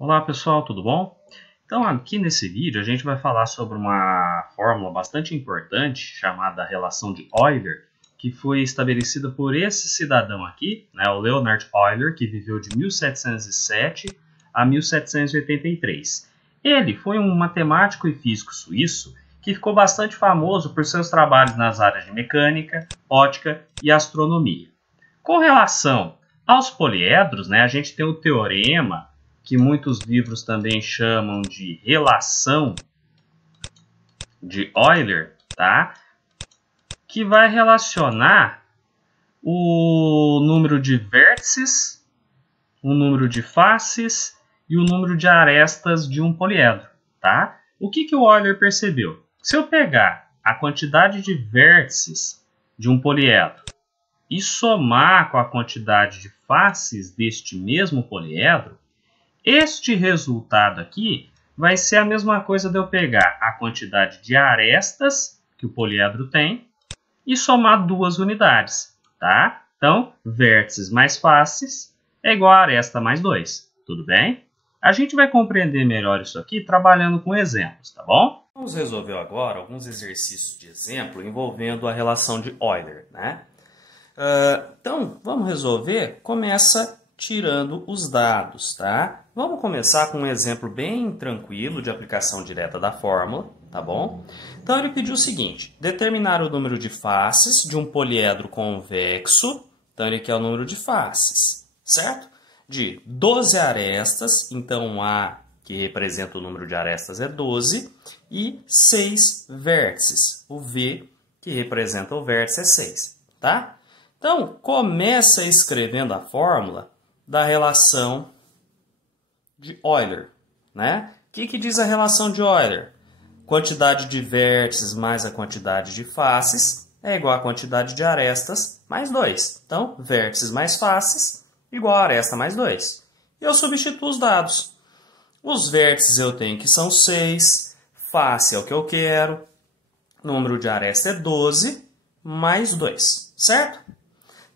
Olá pessoal, tudo bom? Então aqui nesse vídeo a gente vai falar sobre uma fórmula bastante importante chamada relação de Euler, que foi estabelecida por esse cidadão aqui, né, o Leonhard Euler, que viveu de 1707 a 1783. Ele foi um matemático e físico suíço que ficou bastante famoso por seus trabalhos nas áreas de mecânica, ótica e astronomia. Com relação aos poliedros, né, a gente tem o teorema, que muitos livros também chamam de relação de Euler, tá? Que vai relacionar o número de vértices, o número de faces e o número de arestas de um poliedro, tá? O que o Euler percebeu? Se eu pegar a quantidade de vértices de um poliedro e somar com a quantidade de faces deste mesmo poliedro, este resultado aqui vai ser a mesma coisa de eu pegar a quantidade de arestas que o poliedro tem e somar duas unidades, tá? Então, vértices mais faces é igual a aresta mais 2, tudo bem? A gente vai compreender melhor isso aqui trabalhando com exemplos, tá bom? Vamos resolver agora alguns exercícios de exemplo envolvendo a relação de Euler, né? Então, vamos resolver. Começa tirando os dados, tá? Vamos começar com um exemplo bem tranquilo de aplicação direta da fórmula, tá bom? Então ele pediu o seguinte: determinar o número de faces de um poliedro convexo, então ele quer o número de faces, certo? De 12 arestas, então A, que representa o número de arestas, é 12, e 6 vértices, o V, que representa o vértice, é 6, tá? Então, começa escrevendo a fórmula da relação de Euler, né? O que diz a relação de Euler? Quantidade de vértices mais a quantidade de faces é igual a quantidade de arestas mais 2. Então, vértices mais faces igual a aresta mais 2. E eu substituo os dados. Os vértices eu tenho que são 6, face é o que eu quero, número de aresta é 12, mais 2, certo?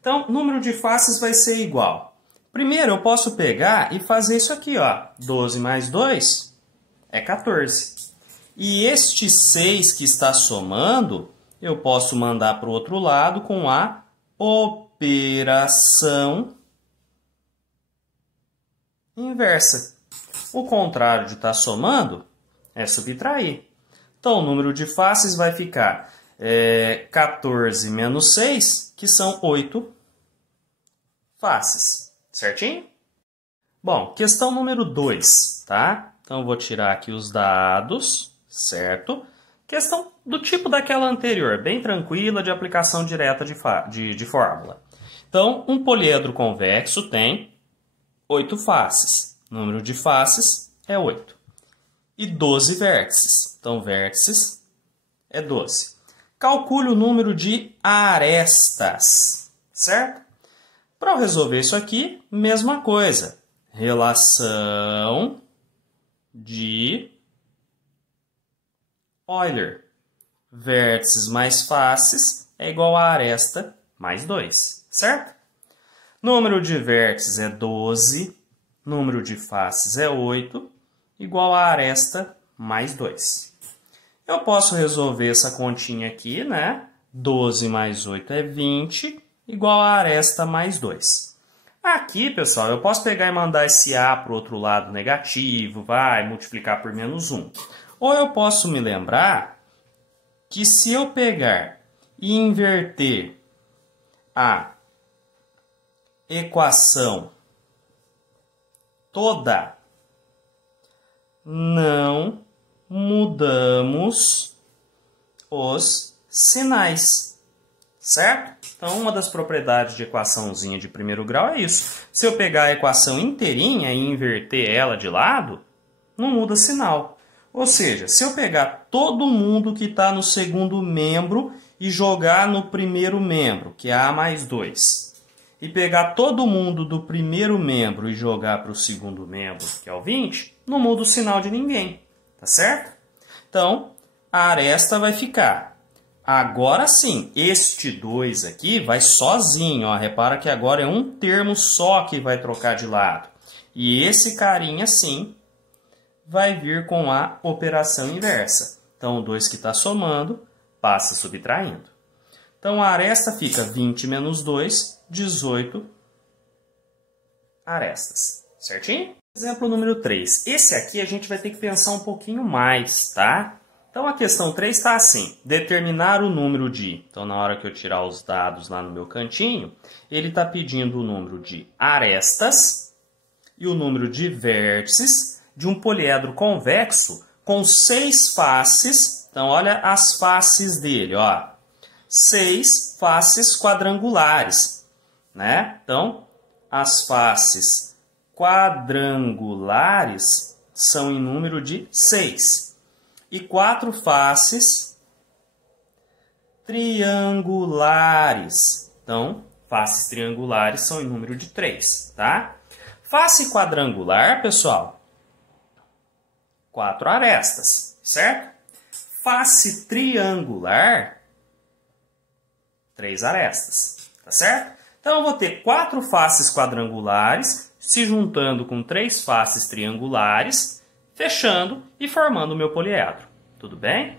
Então, número de faces vai ser igual. Primeiro, eu posso pegar e fazer isso aqui, ó. 12 mais 2 é 14. E este 6 que está somando, eu posso mandar para o outro lado com a operação inversa. O contrário de estar somando é subtrair. Então, o número de faces vai ficar 14 menos 6, que são 8 faces. Certinho? Bom, questão número 2, tá? Então, eu vou tirar aqui os dados, certo? Questão do tipo daquela anterior, bem tranquila, de aplicação direta de fórmula. Então, um poliedro convexo tem 8 faces. O número de faces é 8. E 12 vértices. Então, vértices é 12. Calcule o número de arestas, certo? Para eu resolver isso aqui, mesma coisa. Relação de Euler. Vértices mais faces é igual a aresta mais 2, certo? Número de vértices é 12, número de faces é 8, igual a aresta mais 2. Eu posso resolver essa continha aqui, né? 12 mais 8 é 20, igual a aresta mais 2. Aqui, pessoal, eu posso pegar e mandar esse A para o outro lado negativo, vai multiplicar por menos 1. Ou eu posso me lembrar que se eu pegar e inverter a equação toda, não mudamos os sinais, certo? Então, uma das propriedades de equaçãozinha de primeiro grau é isso. Se eu pegar a equação inteirinha e inverter ela de lado, não muda sinal. Ou seja, se eu pegar todo mundo que está no segundo membro e jogar no primeiro membro, que é A mais 2, e pegar todo mundo do primeiro membro e jogar para o segundo membro, que é o 20, não muda o sinal de ninguém, tá certo? Então, a aresta vai ficar. Agora sim, este 2 aqui vai sozinho. Ó. Repara que agora é um termo só que vai trocar de lado. E esse carinha, sim, vai vir com a operação inversa. Então, o 2 que está somando passa subtraindo. Então, a aresta fica 20 menos 2, 18 arestas. Certinho? Exemplo número 3. Esse aqui a gente vai ter que pensar um pouquinho mais, tá? Então, a questão 3 está assim. Determinar o número de... Então, na hora que eu tirar os dados lá no meu cantinho, ele está pedindo o número de arestas e o número de vértices de um poliedro convexo com 6 faces. Então, olha as faces dele, ó. 6 faces quadrangulares, né? Então, as faces quadrangulares são em número de 6. E 4 faces triangulares. Então, faces triangulares são em número de 3, tá? Face quadrangular, pessoal, 4 arestas, certo? Face triangular, 3 arestas, tá certo? Então, eu vou ter 4 faces quadrangulares se juntando com 3 faces triangulares, fechando e formando o meu poliedro. Tudo bem?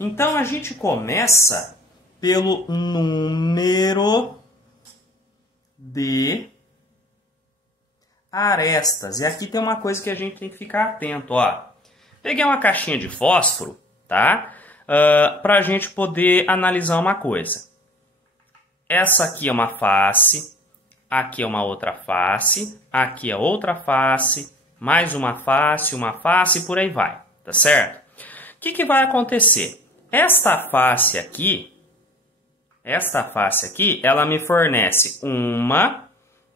Então, a gente começa pelo número de arestas. E aqui tem uma coisa que a gente tem que ficar atento, ó. Peguei uma caixinha de fósforo, tá? Para a gente poder analisar uma coisa. Essa aqui é uma face, aqui é uma outra face, aqui é outra face, mais uma face e por aí vai, tá certo? O que vai acontecer? Esta face aqui, ela me fornece 1,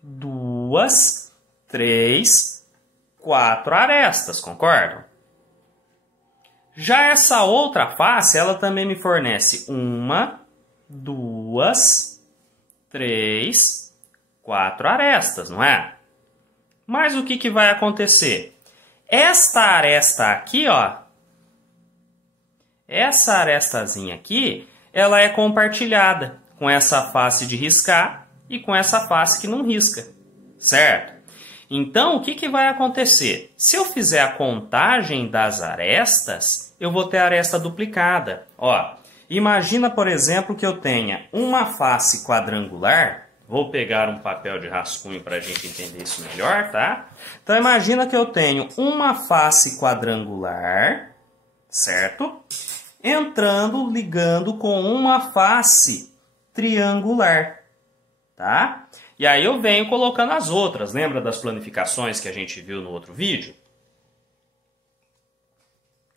2, 3, 4 arestas, concordam? Já essa outra face, ela também me fornece 1, 2, 3, 4 arestas, não é? Mas o que vai acontecer? Esta aresta aqui, ó, essa arestazinha aqui, ela é compartilhada com essa face de riscar e com essa face que não risca, certo? Então, o que vai acontecer? Se eu fizer a contagem das arestas, eu vou ter a aresta duplicada. Ó, imagina, por exemplo, que eu tenha uma face quadrangular. Vou pegar um papel de rascunho para a gente entender isso melhor, tá? Então, imagina que eu tenho uma face quadrangular, certo? Ligando com uma face triangular, tá? E aí eu venho colocando as outras. Lembra das planificações que a gente viu no outro vídeo?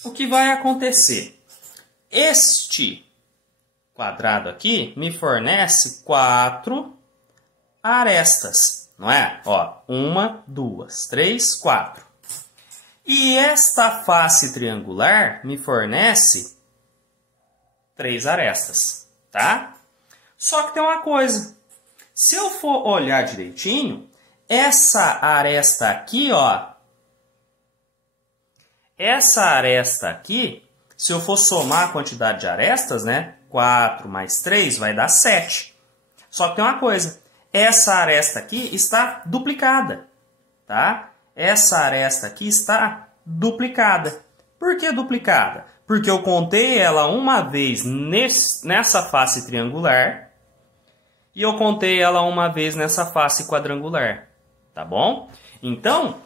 O que vai acontecer? Este quadrado aqui me fornece 4 arestas, não é? Ó, 1, 2, 3, 4. E esta face triangular me fornece 3 arestas, tá? Só que tem uma coisa. Se eu for olhar direitinho, essa aresta aqui, ó, essa aresta aqui, se eu for somar a quantidade de arestas, né, 4 mais 3 vai dar 7. Só que tem uma coisa, essa aresta aqui está duplicada, tá? Essa aresta aqui está duplicada. Por que duplicada? Porque eu contei ela uma vez nessa face triangular e eu contei ela uma vez nessa face quadrangular, tá bom? Então,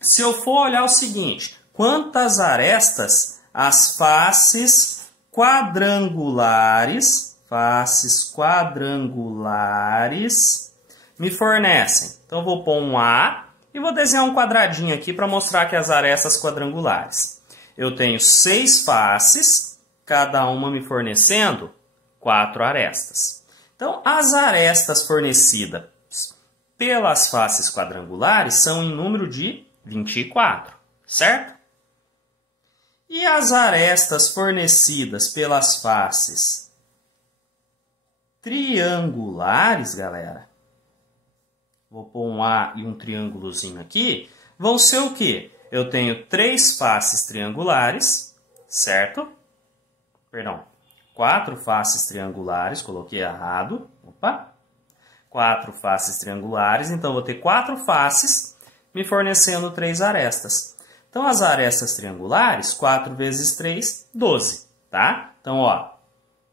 se eu for olhar o seguinte, quantas arestas as faces quadrangulares me fornecem? Então, eu vou pôr um A e vou desenhar um quadradinho aqui para mostrar que as arestas quadrangulares. Eu tenho 6 faces, cada uma me fornecendo 4 arestas. Então, as arestas fornecidas pelas faces quadrangulares são em número de 24, certo? E as arestas fornecidas pelas faces triangulares, galera, vou pôr um A e um triângulozinho aqui, vão ser o quê? Eu tenho 3 faces triangulares, certo? Perdão. 4 faces triangulares, coloquei errado. Opa! 4 faces triangulares, então vou ter 4 faces me fornecendo 3 arestas. Então, as arestas triangulares, 4 vezes 3, 12. Tá? Então, ó,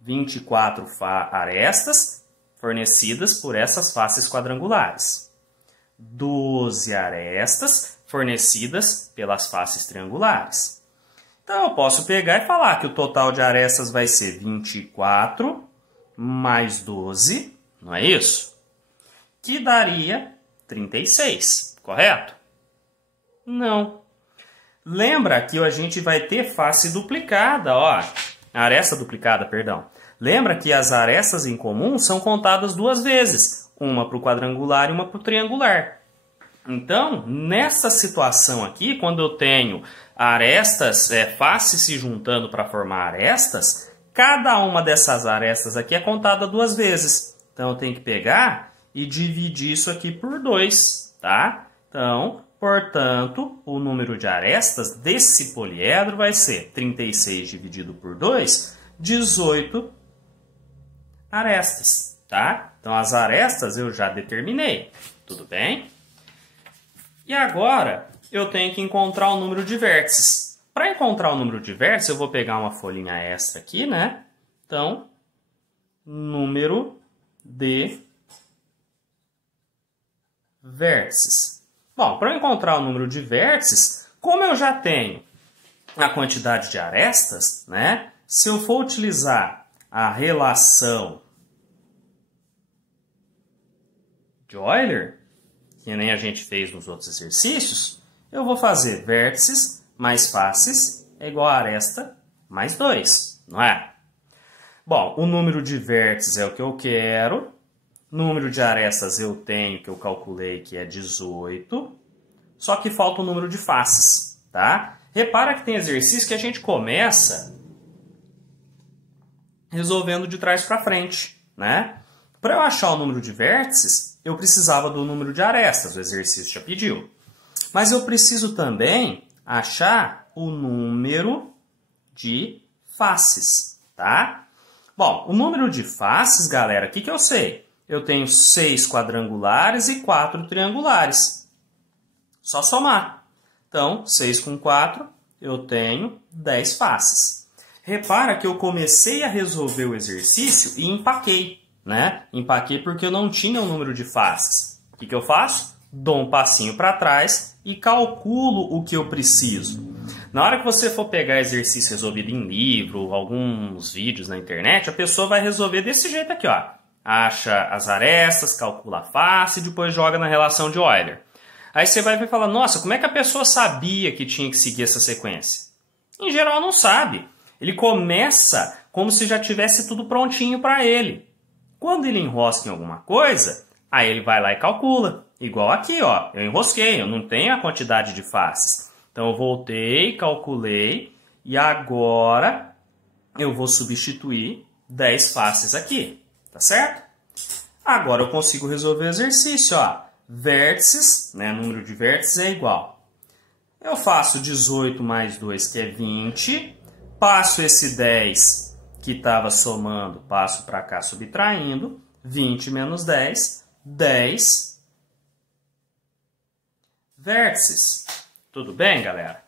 24 arestas fornecidas por essas faces quadrangulares. 12 arestas fornecidas pelas faces triangulares. Então, eu posso pegar e falar que o total de arestas vai ser 24 mais 12, não é isso? Que daria 36, correto? Não. Lembra que a gente vai ter face duplicada, ó. Aresta duplicada, perdão. Lembra que as arestas em comum são contadas 2 vezes. Uma para o quadrangular e uma para o triangular. Então, nessa situação aqui, quando eu tenho arestas, faces se juntando para formar arestas, cada uma dessas arestas aqui é contada 2 vezes. Então, eu tenho que pegar e dividir isso aqui por 2, tá? Então, portanto, o número de arestas desse poliedro vai ser 36 dividido por 2, 18 arestas, tá? Então, as arestas eu já determinei, tudo bem? E agora, eu tenho que encontrar o número de vértices. Para encontrar o número de vértices, eu vou pegar uma folhinha extra aqui, né? Então, número de vértices. Bom, para eu encontrar o número de vértices, como eu já tenho a quantidade de arestas, né? Se eu for utilizar a relação de Euler, que nem a gente fez nos outros exercícios, eu vou fazer vértices mais faces é igual a aresta mais 2, não é? Bom, o número de vértices é o que eu quero, número de arestas eu tenho, que eu calculei, que é 18, só que falta o número de faces, tá? Repara que tem exercício que a gente começa resolvendo de trás para frente, né? Para eu achar o número de vértices, eu precisava do número de arestas, o exercício já pediu. Mas eu preciso também achar o número de faces, tá? Bom, o número de faces, galera, o que eu sei? Eu tenho 6 quadrangulares e 4 triangulares. Só somar. Então, 6 com 4, eu tenho 10 faces. Repara que eu comecei a resolver o exercício e empaquei, né? Empaquei porque eu não tinha o número de faces. O que eu faço? Dou um passinho para trás e calculo o que eu preciso. Na hora que você for pegar exercício resolvido em livro, alguns vídeos na internet, a pessoa vai resolver desse jeito aqui, ó. Acha as arestas, calcula a face e depois joga na relação de Euler. Aí você vai ver e fala, nossa, como é que a pessoa sabia que tinha que seguir essa sequência? Em geral, não sabe. Ele começa como se já tivesse tudo prontinho para ele. Quando ele enrosca em alguma coisa, aí ele vai lá e calcula. Igual aqui, ó, eu enrosquei, eu não tenho a quantidade de faces. Então eu voltei, calculei e agora eu vou substituir 10 faces aqui, tá certo? Agora eu consigo resolver o exercício, ó. Vértices, né, número de vértices é igual. Eu faço 18 mais 2, que é 20. Passo esse 10 que estava somando, passo para cá subtraindo. 20 menos 10, 10 vértices. Tudo bem, galera?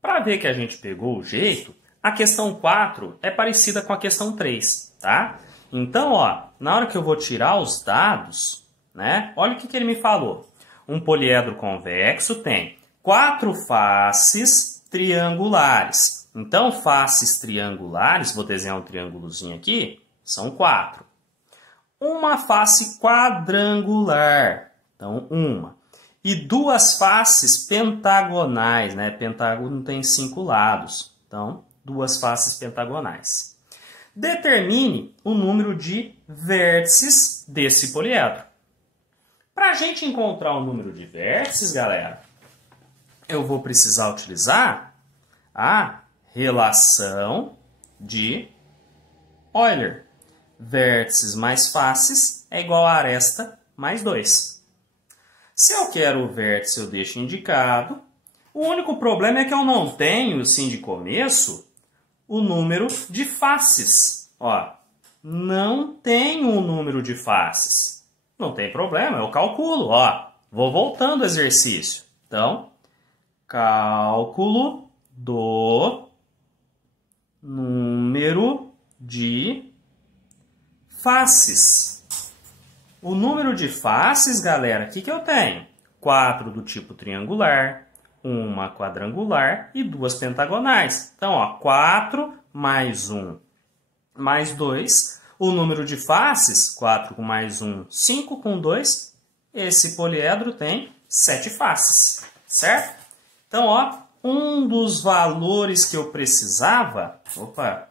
Para ver que a gente pegou o jeito, a questão 4 é parecida com a questão 3, tá? Então, ó, na hora que eu vou tirar os dados, né? Olha o que ele me falou. Um poliedro convexo tem 4 faces triangulares. Então, faces triangulares, vou desenhar um triângulozinho aqui, são 4. Uma face quadrangular, então uma. E 2 faces pentagonais, né? Pentágono tem 5 lados, então 2 faces pentagonais. Determine o número de vértices desse poliedro. Para a gente encontrar o número de vértices, galera, eu vou precisar utilizar a relação de Euler. Vértices mais faces é igual a aresta mais 2. Se eu quero o vértice, eu deixo indicado. O único problema é que eu não tenho, assim, de começo, o número de faces. Ó, não tenho o número de faces. Não tem problema, eu calculo. Ó, Vou voltando ao exercício. Então, cálculo do número de faces. O número de faces, galera, o que eu tenho? 4 do tipo triangular, uma quadrangular e 2 pentagonais. Então, ó, 4 mais 1 mais 2. O número de faces, 4 com mais 1, 5 com 2. Esse poliedro tem 7 faces, certo? Então, ó, um dos valores que eu precisava... Opa,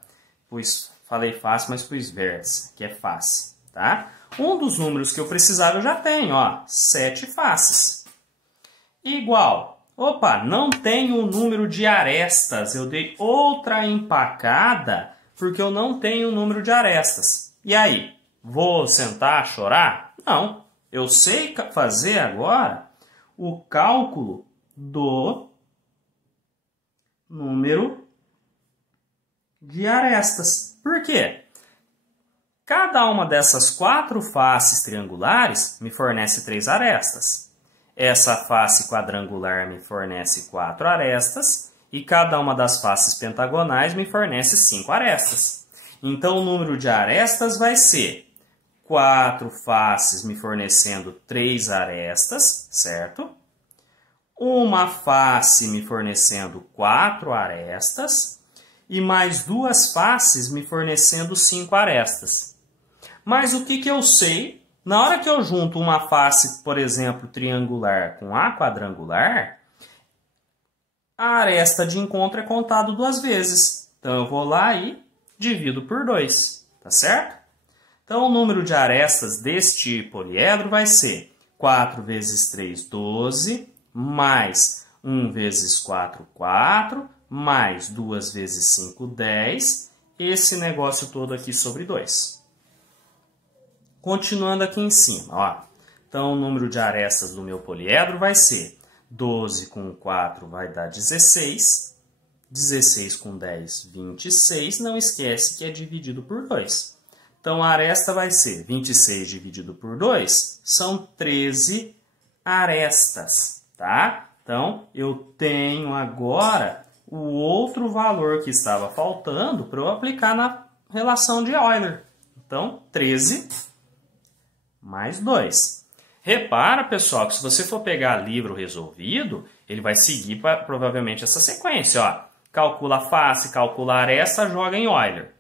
falei face, mas pus vértice, que é face, tá? Um dos números que eu precisava eu já tenho, ó, 7 faces. Igual, opa, não tenho o número de arestas, eu dei outra empacada porque eu não tenho o número de arestas. E aí, vou sentar, chorar? Não, eu sei fazer agora o cálculo do número de arestas. Por quê? Cada uma dessas 4 faces triangulares me fornece 3 arestas. Essa face quadrangular me fornece 4 arestas e cada uma das faces pentagonais me fornece 5 arestas. Então, o número de arestas vai ser 4 faces me fornecendo 3 arestas, certo? Uma face me fornecendo 4 arestas e mais 2 faces me fornecendo 5 arestas. Mas o que eu sei? Na hora que eu junto uma face, por exemplo, triangular com a quadrangular, a aresta de encontro é contado 2 vezes. Então, eu vou lá e divido por 2, tá certo? Então, o número de arestas deste poliedro vai ser 4 vezes 3, 12, mais 1 vezes 4, 4, mais 2 vezes 5, 10. Esse negócio todo aqui sobre 2. Continuando aqui em cima, ó. Então, o número de arestas do meu poliedro vai ser 12 com 4 vai dar 16. 16 com 10, 26. Não esquece que é dividido por 2. Então, a aresta vai ser 26 dividido por 2, são 13 arestas, tá? Então, eu tenho agora o outro valor que estava faltando para eu aplicar na relação de Euler. Então, 13 mais 2. Repara, pessoal, que se você for pegar livro resolvido, ele vai seguir provavelmente essa sequência, ó. Calcula a face, calcula a aresta, joga em Euler.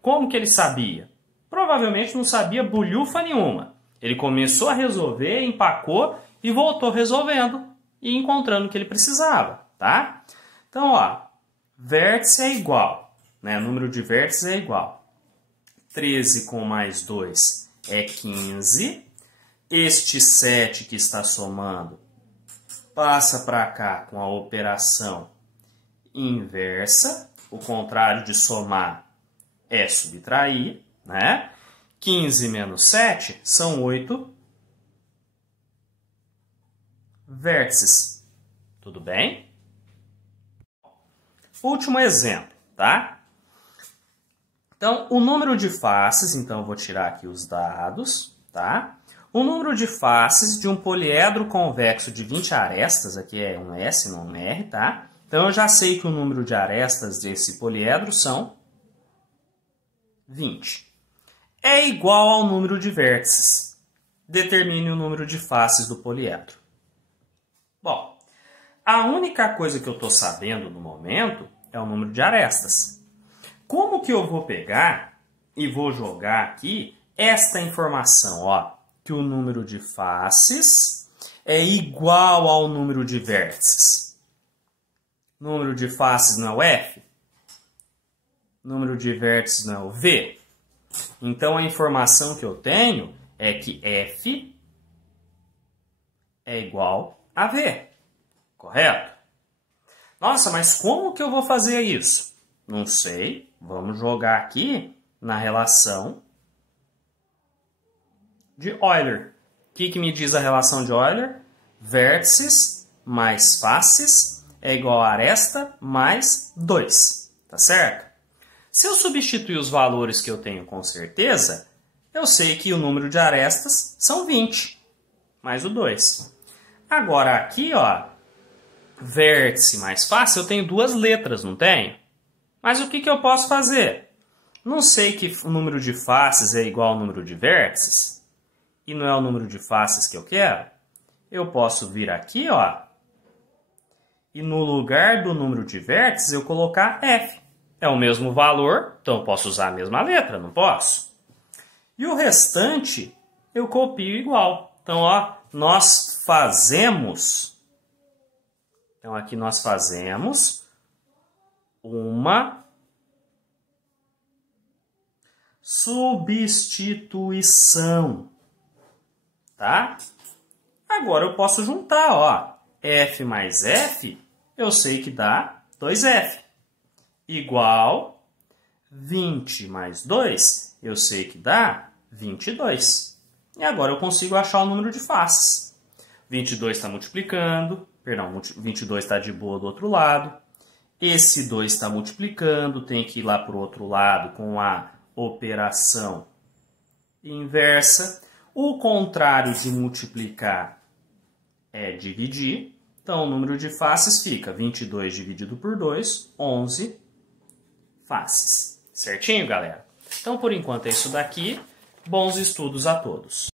Como que ele sabia? Provavelmente não sabia bulhufa nenhuma. Ele começou a resolver, empacou e voltou resolvendo e encontrando o que ele precisava, tá? Então, ó, vértice é igual, né? O número de vértices é igual. 13 com mais 2 é 15. Este 7 que está somando passa para cá com a operação inversa. O contrário de somar é subtrair, né? 15 menos 7 são 8 vértices. Tudo bem? Último exemplo, tá? Então, o número de faces, então eu vou tirar aqui os dados, tá? O número de faces de um poliedro convexo de 20 arestas, aqui é um S, não um R, tá? Então, eu já sei que o número de arestas desse poliedro são 20. É igual ao número de vértices. Determine o número de faces do poliedro. Bom, a única coisa que eu estou sabendo no momento é o número de arestas. Como que eu vou pegar e vou jogar aqui esta informação, ó, que o número de faces é igual ao número de vértices. Número de faces não é o F? Número de vértices não é o V? Então, a informação que eu tenho é que F é igual a V. Correto? Nossa, mas como que eu vou fazer isso? Não sei. Vamos jogar aqui na relação de Euler. O que me diz a relação de Euler? Vértices mais faces é igual a aresta mais 2. Tá certo? Se eu substituir os valores que eu tenho com certeza, eu sei que o número de arestas são 20, mais o 2. Agora aqui, ó, vértice mais face, eu tenho duas letras, não tenho? Mas o que eu posso fazer? Não sei que o número de faces é igual ao número de vértices, e não é o número de faces que eu quero. Eu posso vir aqui, ó, e no lugar do número de vértices eu colocar F. É o mesmo valor, então eu posso usar a mesma letra, não posso? E o restante eu copio igual. Então, ó, nós fazemos... Então, aqui nós fazemos uma substituição, tá? Agora eu posso juntar, ó, F mais F, eu sei que dá 2F, igual 20 mais 2, eu sei que dá 22. E agora eu consigo achar o número de faces. 22 está multiplicando, perdão, 22 está de boa do outro lado. Esse 2 está multiplicando, tem que ir lá para o outro lado com a operação inversa. O contrário de multiplicar é dividir. Então, o número de faces fica 22 dividido por 2, 11 faces. Certinho, galera? Então, por enquanto é isso daqui. Bons estudos a todos.